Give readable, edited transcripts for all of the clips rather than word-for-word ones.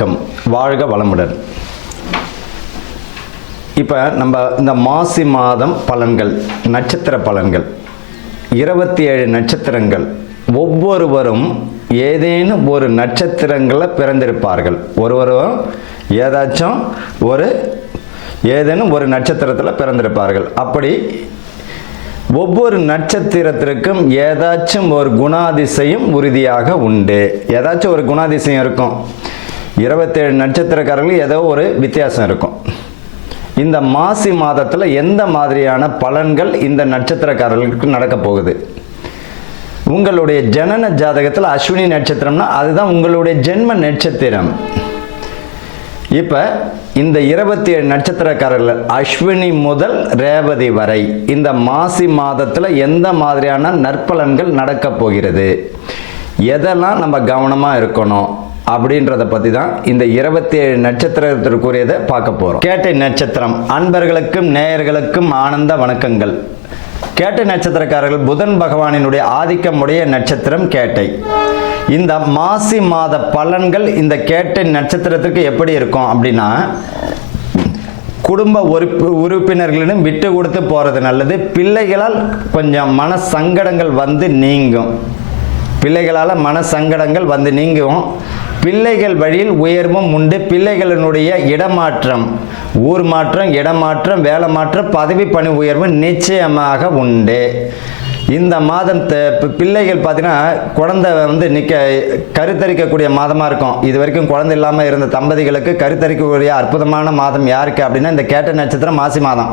வணக்கம், வாழ்க வளமுடன். இப்போ நம்ம இந்த மாசி மாதம் பலன்கள், நட்சத்திர பலன்கள், 27 நட்சத்திரங்கள், ஒவ்வொருவரும் ஏதேனும் ஒரு நட்சத்திரங்களில் பிறந்திருப்பார்கள். ஒருவரும் ஏதேனும் ஒரு நட்சத்திரத்தில் பிறந்திருப்பார்கள். அப்படி ஒவ்வொரு நட்சத்திரத்திற்கும் ஏதாச்சும் ஒரு குணாதிசயம் உறுதியாக உண்டு. ஏதாச்சும் ஒரு குணாதிசயம் இருக்கும். 27 நட்சத்திரக்காரர்கள் ஏதோ ஒரு வித்தியாசம் இருக்கும். இந்த மாசி மாதத்தில் எந்த மாதிரியான பலன்கள் இந்த நட்சத்திரக்காரர்களுக்கு நடக்க போகுது? உங்களுடைய ஜனன ஜாதகத்தில் அஸ்வினி நட்சத்திரம்னா அதுதான் உங்களுடைய ஜென்ம நட்சத்திரம். இப்போ இந்த 27 நட்சத்திரக்காரர்கள் அஸ்வினி முதல் ரேவதி வரை இந்த மாசி மாதத்தில் எந்த மாதிரியான நற்பலன்கள் நடக்க போகிறது, எதெல்லாம் நம்ம கவனமாக இருக்கணும் அப்படின்றத பற்றி தான் இந்த 27 நட்சத்திரத்திற்குரியதை பார்க்க போகிறோம். கேட்டை நட்சத்திரம் அன்பர்களுக்கும் நேயர்களுக்கும் ஆனந்த வணக்கங்கள். கேட்டை நட்சத்திரக்காரர்கள் புதன் பகவானினுடைய ஆதிக்கமுடைய நட்சத்திரம் கேட்டை. இந்த மாசி மாத பலன்கள் இந்த கேட்டை நட்சத்திரத்திற்கு எப்படி இருக்கும் அப்படின்னா, குடும்ப உறுப்பினர்களிடம் விட்டு கொடுத்து போகிறது நல்லது. பிள்ளைகளால் கொஞ்சம் மன சங்கடங்கள் வந்து நீங்கும். பிள்ளைகள் வழியில் உயர்வும் உண்டு. பிள்ளைகளினுடைய இடமாற்றம், ஊர் மாற்றம், இடமாற்றம், வேலை மாற்றம், பதவி பணி உயர்வு நிச்சயமாக உண்டு. இந்த மாதம் பிள்ளைகள் பார்த்தீங்கன்னா குழந்தை கருத்தரிக்கக்கூடிய மாதமாக இருக்கும். இது வரைக்கும் குழந்தை இல்லாமல் இருந்த தம்பதிகளுக்கு கருத்தரிக்கக்கூடிய அற்புதமான மாதம் யாருக்கு அப்படின்னா இந்த கேட்ட நட்சத்திரம் மாசி மாதம்.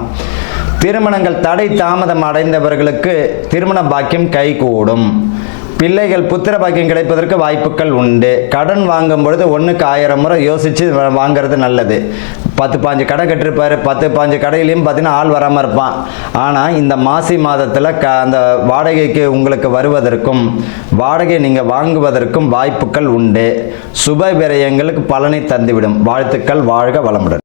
திருமணங்கள் தடை தாமதம் அடைந்தவர்களுக்கு திருமண பாக்கியம் கைகூடும். பிள்ளைகள் புத்திர பாக்கியம் கிடைப்பதற்கு வாய்ப்புகள் உண்டு. கடன் வாங்கும் பொழுது 1க்கு 1000 முறை யோசித்து வாங்கிறது நல்லது. 10-15 கடை கட்டிருப்பார். 10-15 கடையிலையும் பார்த்தீங்கன்னா ஆள் வராமல் இருப்பான். ஆனால் இந்த மாசி மாதத்தில் அந்த வாடகைக்கு உங்களுக்கு வருவதற்கும் வாடகை நீங்கள் வாங்குவதற்கும் வாய்ப்புகள் உண்டு. சுப விரயங்களுக்கு பலனை தந்துவிடும். வாழ்த்துக்கள், வாழ்க வளமுடன்.